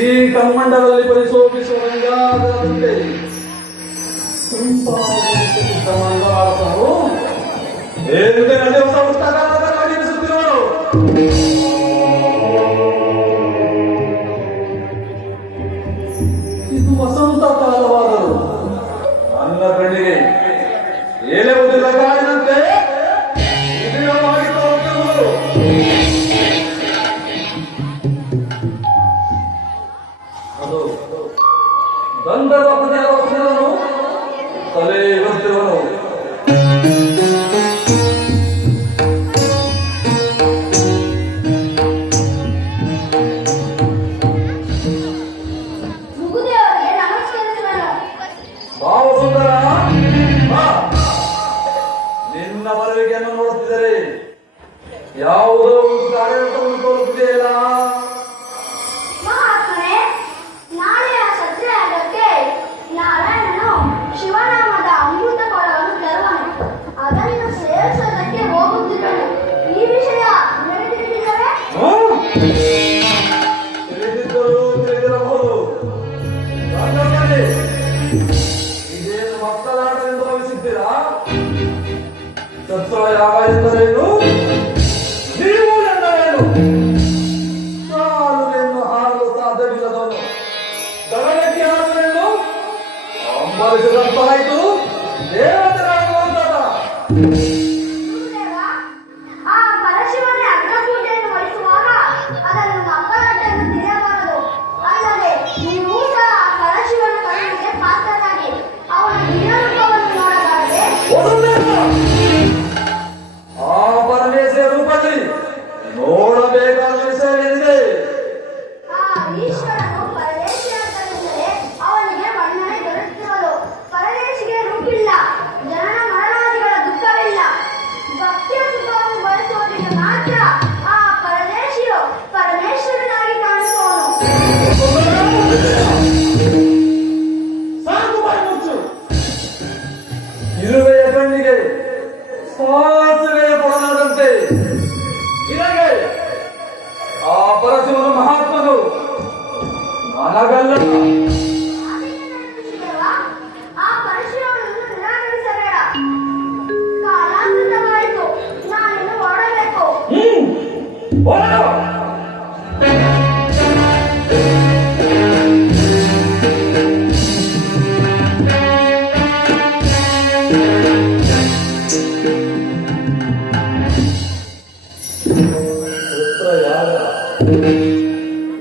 ಈ ಕಮ್ಮಂಡಲಲ್ಲಿ ಪರಿಶೋಭಿಸುವ ಗಂಗಾಧರದಂತೆ ಏನಿದೆ ನಡೆಯುವ ಸಂಸ್ಥಾನಗಳು ಇದು ವಸಂತ ಕಾಲವಾದರು ನನ್ನ ಕಣ್ಣಿಗೆ ಏಳೆವುದಿಲ್ಲ ಕಾಡಿನಂತೆ ಮಾಡಿ ತೋರುತ್ತಿರುವುದು. ಅದು ಗಂಧರ್ವ ಪ್ರತಿಯೊಬ್ಬನು ತಲೆ ಬಂದಿರುವನು. ಭಾವ ಸುಂದರ, ನಿನ್ನ ಮರವಿಗೆಯನ್ನು ನೋಡುತ್ತಿದ್ದರೆ ಯಾವುದೋ ಒಂದು ಕಾರ್ಯಕ್ರಮವನ್ನು ತೋರುತ್ತಿದೆಯಲ್ಲ. ಶಿವನಾಮದ ಅಮೃತ ಕೊಳವನ್ನು ತರುವನು. ಅದನ್ನು ಸೇರಿಸೋದಕ್ಕೆ ಹೋಗುತ್ತಿದ್ದನು. ಈ ವಿಷಯ ತಿಳಿದಿದ್ದರೆ ತಿಳಿದಿದ್ದರೂ ತಿಳಿದಿರಬಹುದು. ಇದೇನು ಮಕ್ಕಳಾಟವೆಂದು ಭಾವಿಸಿದ್ದೀರಾ? ಸತ್ವ ಯಾವ ಎಂದರೇನು? ನೀವು ಎಂದರೇನು? ಕಾಲುವೆಯನ್ನು ಹಾರಲು ಸಾಧ್ಯವಿಲ್ಲದವನು ಗಗನಕ್ಕೆ ಹಾರುವೆನು ಅಂಬಲಿಸಿದಂತಾಯಿತು. ದೇವತೆಗಳಾಗುವಂತಹ ಆ ಪರಶಿವನೇ ಅಗ್ರಪೂಜೆಯನ್ನು ವಹಿಸುವಾಗ ಅದನ್ನು ಮಕ್ಕಳಾಟವನ್ನು ತಿಳಿಯಬಾರದು. ಅಲ್ಲದೆ ನೀವು ಸಹ ಆ ಪರಶಿವನ ಕರುಣೆಗೆ ಪಾತ್ರರಾಗಿ ಅವನ ದಿವ್ಯರೂಪವನ್ನು ನೋಡಬಾರದೆ. ಆ ಪರಮೇಶ್ವರ ರೂಪದಲ್ಲಿ ನೋಡಬೇಕಾದ ವಿಷಯ ಏನಿದೆ? ಆ ಈಶ್ವರನು ಪರದೇಶಿ ಅಂತಂದರೆ ಅವನಿಗೆ ವರ್ಣನೆ ದೊರೆತಿರುವುದು. ಪರದೇಶಿಗೆ ರೂಪಿಲ್ಲ, ಜನನ ಮರಣಾದಿಗಳ ದುಃಖವಿಲ್ಲ. ಭಕ್ತಿಯ ಸುಖವನ್ನು ಬಯಸುವವರಿಗೆ ಮಾತ್ರ ಆ ಪರದೇಶಿಯು ಪರಮೇಶ್ವರನಾಗಿ ಕಾಣಿಸುವನು. ಸಾಕು ಬಾಯಿ ಮುಚ್ಚು. ಇರುವೆಯ ಕಣ್ಣಿಗೆ ಸಾಸುವೆಯ ಕೊಡಲಾದಂತೆ ನಿನಗೆ ಆ ಪರಶಿವನ ಮಹಾತ್ಮನು ನನಗಲ್ಲ. ಆ ಪರಶಿವನನ್ನು ನಿರಾಕರಿಸಬೇಡ. ಕಾಲಾಂತರವಾಯಿತು, ನಾನಿನ್ನು ಹೊರಡಬೇಕು. ಹೊರಡು.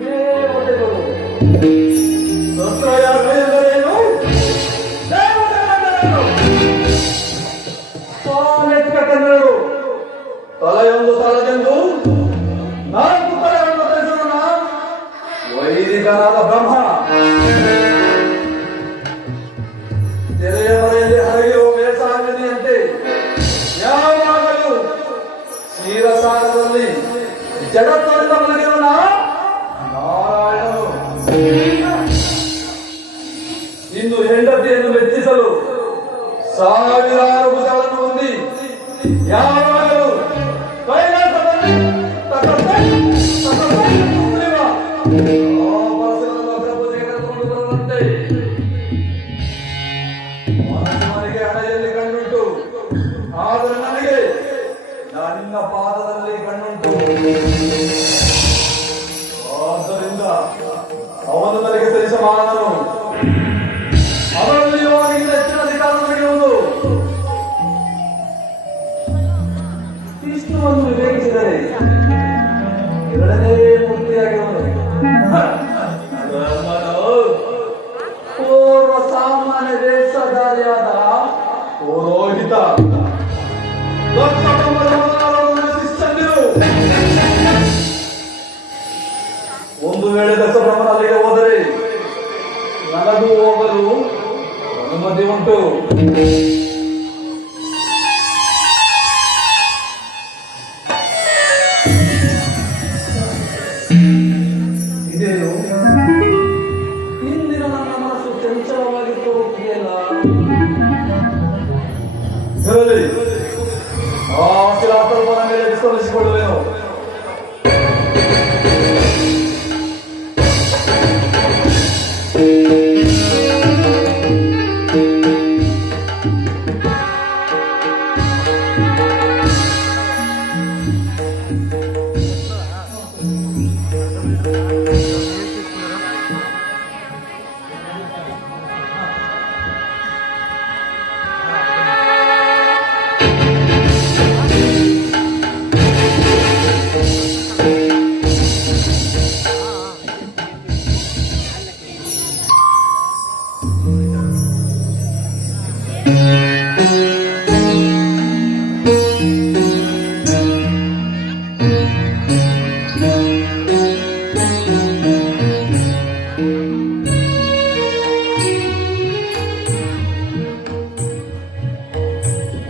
ದೇವತೆಗಳು ಸತ್ರಯಾಗ ಎಂದರೇನು? ದೇವತೆಗಳೆಂದರೇನು? ಸ್ವಾಮಿತ್ವ ಕನ್ನಡರು ತಲೆಯೊಂದು ಸಾಲದೆಂದು ನಾಲ್ಕು ತಲೆಗಳನ್ನು ತಿಳಿಸೋಣ. ವೈದಿಕನಾದ ಬ್ರಹ್ಮ ತೆರೆಯ ಮರೆಯಲ್ಲಿ ಹರಿಯುವ ಬೇಸಾಗದಿಯಂತೆ ಯಾವಾಗಲೂ ಕ್ಷೀರಸಾಗರದಲ್ಲಿ ಜಗತ್ತೊಂದ ಮಲಗಿರೋಣ ನಾರಾಯಣನು ಇಂದು ಹೆಂಡತಿಯನ್ನು ಮೆಚ್ಚಿಸಲು ಸಾವಿರಾರು ಭುಜಗಳನ್ನು ಹೊಂದಿ ಯಾವಾಗಲೂ ಕೈಲಾಸದಲ್ಲಿ ಮನಸ್ಸಿಗೆ ಹಣೆಯಲ್ಲಿ ಕಣ್ಣುಂಟು, ಆದರೆ ನನಗೆ ನನ್ನ ಪಾದದಲ್ಲಿ ಕಣ್ಣುಂಟು. ಆದ್ದರಿಂದ ಅವನು ನನಗೆ ಸರಿಸಮಾನನು. ಅವರಲ್ಲಿ ಅವನಿಗೆ ಹೆಚ್ಚಿನ ಅಧಿಕಾರ ನಡೆಯುವುದು. ವಿಷ್ಣುವನ್ನು ವಿವೇಕಿಸಿದರೆ ಎರಡನೇ ಮೂರ್ತಿಯಾಗಿರುವುದು. ಪೂರ್ವ ಸಾಮಾನ್ಯ ವೇಷಧಾರಿಯಾದ ಪುರೋಹಿತ ಶಿಷ್ಯಂದಿರು ವೇಳೆ ದಶಬ್ರಹ್ಮನ ಅಲ್ಲಿಗೆ ಹೋದರೆ ನನಗೂ ಹೋಗಲು ಅನುಮತಿ ಉಂಟು. ಇದೇನು ಇಂದಿನ ನನ್ನ ಮನಸ್ಸು ಚಂಚಲವಾಗಿ ತೋರುತ್ತಿದೆಯಲ್ಲ. ಇರಲಿ, ಆ ಶಿಲಾತರ್ಪಣ ಮೇಲೆ ವಿಸ್ತರಿಸಿಕೊಳ್ಳುವೆನು.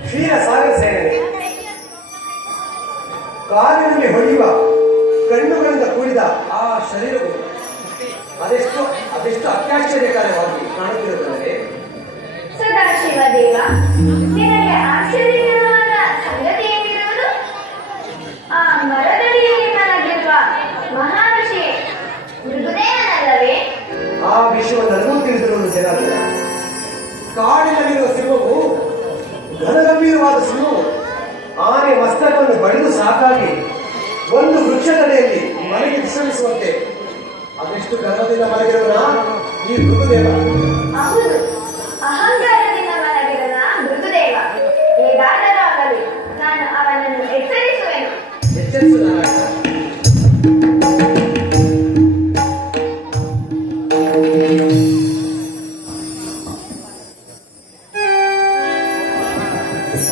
ಕ್ಷೀರ ಸಾಗರ ಸೇನೆ ಕಾಲಿನಲ್ಲಿ ಹೊಳೆಯುವ ಕಣ್ಣುಗಳಿಂದ ಕೂಡಿದ ಆ ಶರೀರವು ಅದೆಷ್ಟು ಅತ್ಯಾಶ್ಚರ್ಯಕಾರವಾಗಿ ಕಾಣುತ್ತಿರುತ್ತದೆ. ಸದಾಶಿವ ದೇವ, ನಿನಗೆ ಆಶ್ಚರ್ಯಕರವಾದ ಸಂಗತಿ ಏನಿರುವುದು? ಆ ಮರದಡಿಯಲ್ಲಿ ಮಲಗಿರುವ ಮಹರ್ಷಿ ಮೃಗುದೇವನಲ್ಲವೇ? ಆ ವಿಷಯವನ್ನೂ ತಿಳಿದಿರುವುದು ಜನಾರ್ದನ. ಕಾಡಿನಲ್ಲಿರುವ ಸಿಂಹವು ಘನಗಂಭೀರವಾದ ಸಿಂಹವು ಆನೆ ಮಸ್ತಕವನ್ನು ಬಡಿದು ಸಾಕಾಗಿ ಒಂದು ವೃಕ್ಷದಡಿಯಲ್ಲಿ ಮನೆಗೆ ವಿಶ್ರಮಿಸುವಂತೆ ಅದೆಷ್ಟು ಗರ್ವದಿಂದ ಮಲಗಿರೋಣ ಈ ಮೃಗುದೇವ. ಹೌದು, ಅಹಂಕಾರದಿಂದ ಮಲಗಿರುವ ಮೃಗುದೇವ. ಹೇಗಾದರೂ ಆಗಲಿ, ನಾನು ಅವನನ್ನು ಎಚ್ಚರಿಸುವೆನು. ಎಚ್ಚರಿಸು ನಾರಾಯಣ.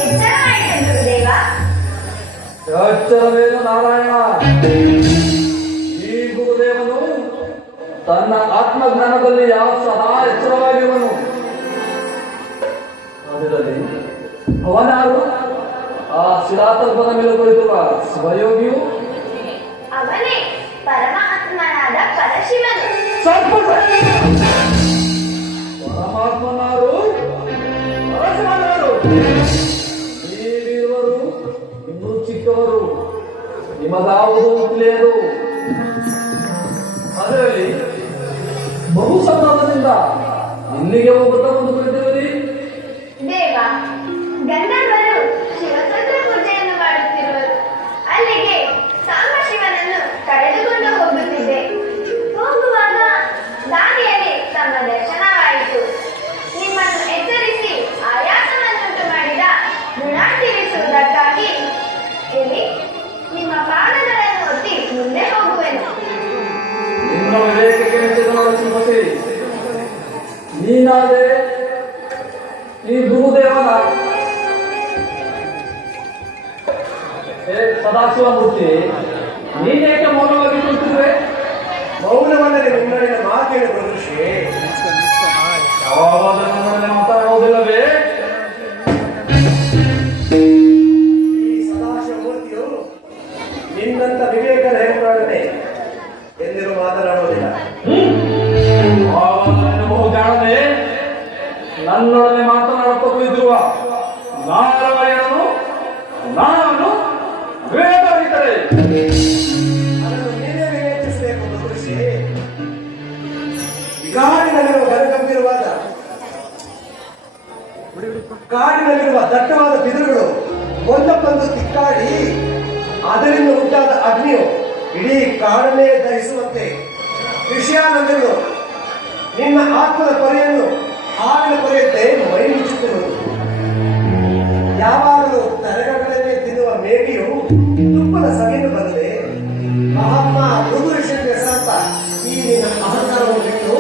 ಎಚ್ಚರವಾಯಿತು ಮೃಗುದೇವ. ಎಚ್ಚರವೇನು ನಾರಾಯಣ? ಈ ಗುರುದೇವನು ತನ್ನ ಆತ್ಮಜ್ಞಾನದಲ್ಲಿ ಯಾವ ಸದಾ ಎಚ್ಚರವಾಗಿರುವನು. ಅದರಲ್ಲಿ ಅವನಾರು ಆ ಶಿಲಾತರ್ಪದ ಮೇಲೆ ಕುಳಿತಿರುವ ಶಿವಯೋಗಿಯು ಅವನೇ ಪರಮಾತ್ಮನಾದ ಪರಶಿವನು. ಪರಮಾತ್ಮನಾರು ಪರಶಿವನಾರು. ನೀವಿರುವರು ಇನ್ನೂ ಚಿಕ್ಕವರು, ನಿಮಗಾವುದು ತಿಳಿಯದು. ಅದರಲ್ಲಿ ಬಹು ಸಂಭ್ರಮದಿಂದ ಇಲ್ಲಿಗೆ ಹೋಗುತ್ತಾ ಒಂದು ಕುಳಿತಿರುವಿರಿ. ದೇವ, ಗಂಧರ್ವರು ಶಿವಚಂದ್ರ ಪೂಜೆಯನ್ನು ಮಾಡುತ್ತಿರುವರು. ಅಲ್ಲಿಗೆ ಸಾಂಬಶಿವನನ್ನು ಕರೆದುಕೊಂಡು ಹೋಗುತ್ತಿದ್ದೆ. ಹೋಗುವಾಗ ದಾರಿಯಲ್ಲಿ ತಮ್ಮ ದರ್ಶನವಾಯಿತು. ನಿಮ್ಮನ್ನು ಎಚ್ಚರಿಸಿ ಆಯಾಸವನ್ನುಂಟು ಮಾಡಿದ ಋಣ ತೀರಿಸುವುದಕ್ಕಾಗಿ ಇಲ್ಲಿ ನಿಮ್ಮ ಪಾದಗಳನ್ನು ಒತ್ತಿ ಮುಂದೆ ಹೋಗುವೆನು. ನಿನ್ನ ವಿವೇಕಕ್ಕೆ ಮೆಚ್ಚಿದವರ ಶ್ರೀಮತಿ ನೀನಾದೆ ಈ ಗುರುದೇವನ ಸದಾಶಿವ ಮೂರ್ತಿ, ನೀನೇಕೆ ಮೌನವಾಗಿ ಕುಳಿತಿರುವೆ? ಮೌನವಲ್ಲದೆ ನಿಮ್ಮಲ್ಲಿನ ಮಾತೇನು ಪ್ರದೃಶ್ಯ? ಯಾವಾಗಲೂ ನಮ್ಮಲ್ಲಿ ಮಾತಾಡುವುದಿಲ್ಲವೇ? ಈ ಸದಾಶಿವ ಮೂರ್ತಿಯು ನಿನ್ನಂತ ವಿವೇಕದ ಹೆಣ್ಣೊಡನೆ ಎಂದಿರು ಮಾತನಾಡುವುದಿಲ್ಲ. ಬಹು ಜಾಣನೆ ನನ್ನೊಡನೆ ಮಾತನಾಡುತ್ತಾ ಕುಳಿತಿರುವ ನಾರಾಯಣನು ನಾನು ವೇದವಿದ್ದರೆ ಅದನ್ನು ನೀನೇ ವಿವೇಚಿಸಬೇಕು ಪ್ರದೃಶ್ಯ. ಕಾಡಿನಲ್ಲಿರುವ ಕಾಡಿನಲ್ಲಿರುವ ದಟ್ಟವಾದ ಬಿದಿರುಗಳು ಒಂದಕ್ಕೊಂದು ತಿಕ್ಕಾಡಿ ಅದರಿಂದ ಉಂಟಾದ ಅಗ್ನಿಯು ಇಡೀ ಕಾಡನ್ನೇ ದಹಿಸುವಂತೆ ವಿಷಯಾನಂದಗಳು ನಿನ್ನ ಆತ್ಮದ ಪೊರೆಯನ್ನು ಹಾವಿನ ಪೊರೆಯಂತೆ ಮೈ ಮುಚ್ಚುತ್ತಿರುವುದು. ಯಾವಾಗಲೂ ತರಗಗಳನ್ನೇ ತಿನ್ನುವ ಮೇಗಿಯು ತುಪ್ಪದ ಸವಿಯನ್ನು ಬರದೆ ಮಹಾತ್ಮ ಮೃದು ಋಷಿಯ ಹೆಸರಂತ ಈ ನಿನ್ನ ಅಹಂಕಾರವನ್ನು ಬಿಟ್ಟು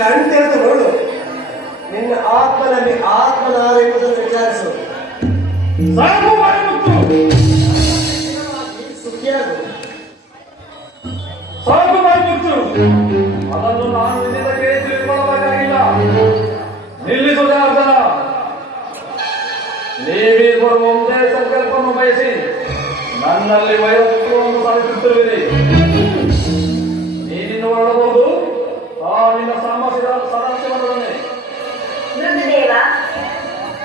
ಕಣ್ತೆರೆದು ನೋಡು. ನಿನ್ನ ಆತ್ಮನಲ್ಲಿ ಆತ್ಮನಾರೆಂಬುದನ್ನು ವಿಚಾರಿಸು. ಸುಖಿಯಾಗು. ಸಾಕು ಅದನ್ನು ನಾನು ನಿನ್ನಿಂದ ಕೇಳಿ ತಿಳ್ಕೊಳ್ಳಬೇಕಾಗಿಲ್ಲ. ನಿಲ್ಲಿಸು ಜನಾರ್ದನ. ನೀವೀರ್ವರು ಒಂದೇ ಸಂಕಲ್ಪವನ್ನು ಬಯಸಿ ನನ್ನಲ್ಲಿ ವೈರತ್ವವನ್ನು ಸಾಧಿಸುತ್ತಿರುವಿರಿ. ನೀನಿನ್ನು ಹೊರಡಬಹುದು. ನಿನ್ನ ಸಾಮರ್ಥ್ಯದ ಸದಾಶಿವನೊಡನೆ. ಮೃಗದೇವ,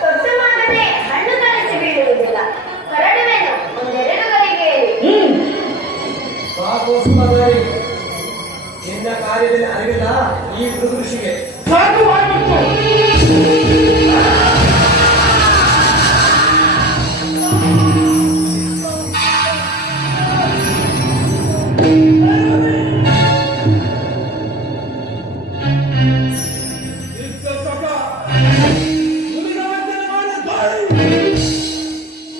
ತೊಟ್ಟು ಮಾಡದೆ ಹಣ್ಣು ಕಲಸಿ ಬೀಳುವುದಿಲ್ಲ. ಹೊರಡುವೆನು ಒಂದೆರಡು ಗಳಿಗೆಯಲ್ಲಿ. ಸಾಕೋಸ್ಕರವಾಗಿ ನಿನ್ನ ಕಾರ್ಯದಲ್ಲಿ ಅರಿವಿಲ್ಲ ಈ ಋಷಿಗೆ. ಸಾಕು ಮಾಡಿಬಿಟ್ಟು.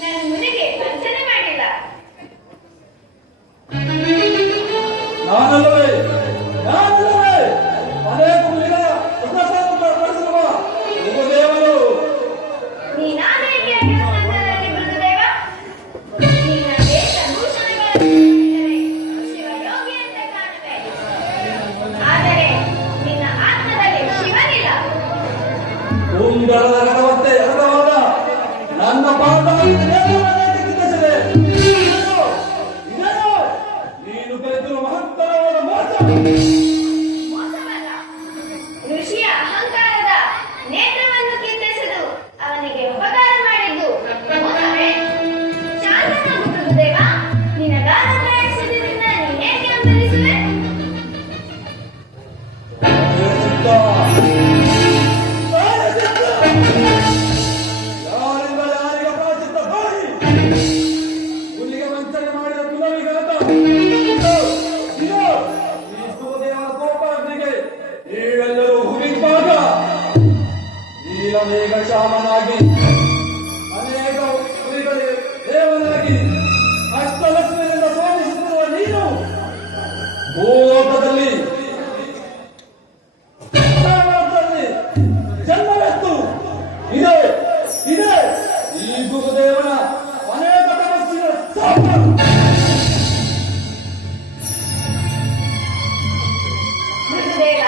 ನನ್ನ ಮುನಿಗೆ ವಂಚನೆ ಮಾಡಿಲ್ಲ. ನಾನಲ್ಲವೇ ಅನೇಕ ಮುನಿಗಳ ಬಳಸಿರುವ ದೇವರು. ನೀನಾದೇಕೆ ಸಂದರ್ಭದಲ್ಲಿ ಮೃಗದೇವ? ನಿನ್ನ ವೇಷಭೂಷಣಗಳನ್ನು ನೋಡಿದರೆ ಶಿವಯೋಗಿ ಅಂತ ಕಾಣುವೆ. ಆದರೆ ನಿನ್ನ ಆತ್ಮದಲ್ಲಿ ಶಿವನಿಲ್ಲ. ಕುಂದರದ ರಥವಂತೆ ಎಡದವಾದ ನನ್ನ ಪಾದವನ್ನು ಕಿತ್ತಿಸಿದೆ. ಇದೇನು ನೀನು ಕಲಿತಿರುವ ಮಹತ್ತರವಾದ ಮೋಸ. ಮೋಸವಲ್ಲ, ಋಷಿಯ ಅಹಂಕಾರದ ನೇತ್ರವನ್ನು ಕಿತ್ತೆಸೆದು ಅವನಿಗೆ ಉಪಕಾರ ಮಾಡಿದ್ದು ಮೋಸವೇ? ಶಾಂತನಾಗು ಮೃಗದೇವ. ನಿನಗಾದ ಪ್ರಯತ್ನದಿಂದ ನೀನೇಕೆ ಅಂಬಲಿಸುವೆ? ಯಾರಿಂದ ಯಾರಿಗೆ ಪ್ರಾಚಿತ್ತ ಬಾಯಿ ಹುಲಿಗೆ ವಂಚನೆ ಮಾಡಿದ ತುಲವಿಗತ ಈ ಸುಖದೇವರ ಕೋಪರಿಗೆ ನೀವೆಲ್ಲರೂ ಹುಲಿಪಾಗ ನೀಲಮೇಘ ಶ್ಯಾಮನಾಗಿ ಅನೇಕ ಹುಲಿಗಳ ದೇವನಾಗಿ ಅಷ್ಟಲಕ್ಷ್ಮಿಯಿಂದ ಸೋಲಿಸುತ್ತಿರುವ ನೀನು ಭೂಲೋಕದಲ್ಲಿ ಜನ್ಮವೆತ್ತು ಇದೆ ಇದೆ ಈ ಗುರುದೇವನ ಅನೇಕ ತಪಸ್ಸಿನ ಸಾಪ. ಮೃಗದೇವ,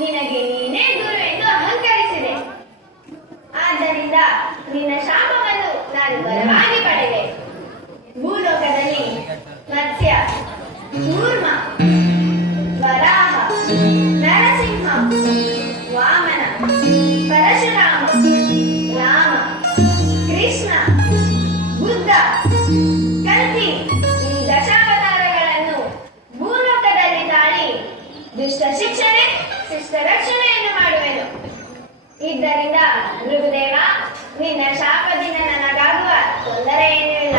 ನಿನಗೆ ನೀನೇ ಗುರು ಎಂದು ಅಹಂಕರಿಸಿದೆ. ಆದ್ದರಿಂದ ನಿನ್ನ ಶಾಪವನ್ನು ನಾನು ಬಲವಾಗಿ ಪಡೆದೆ. ಭೂಲೋಕದಲ್ಲಿ ಮತ್ಸ್ಯ, ಕೂರ್ಮ, ವರಾಹ, ನರಸಿಂಹ, ವಾಮನ, ಪರಶುರಾಮ, ರಾಮ, ಕೃಷ್ಣ, ಬುದ್ಧ, ಕಲ್ಕಿ ಈ ದಶಾವತಾರಗಳನ್ನು ಭೂಲೋಕದಲ್ಲಿ ತಾಳಿ ದುಷ್ಟ ಶಿಕ್ಷಣೆ ಶಿಷ್ಟ ರಕ್ಷಣೆಯನ್ನು ಮಾಡುವೆನು. ಇದರಿಂದ ಮೃಗದೇವ, ನಿನ್ನ ಶಾಪದಿಂದ ನನಗಾಗುವ ತೊಂದರೆ ಏನೂ ಇಲ್ಲ.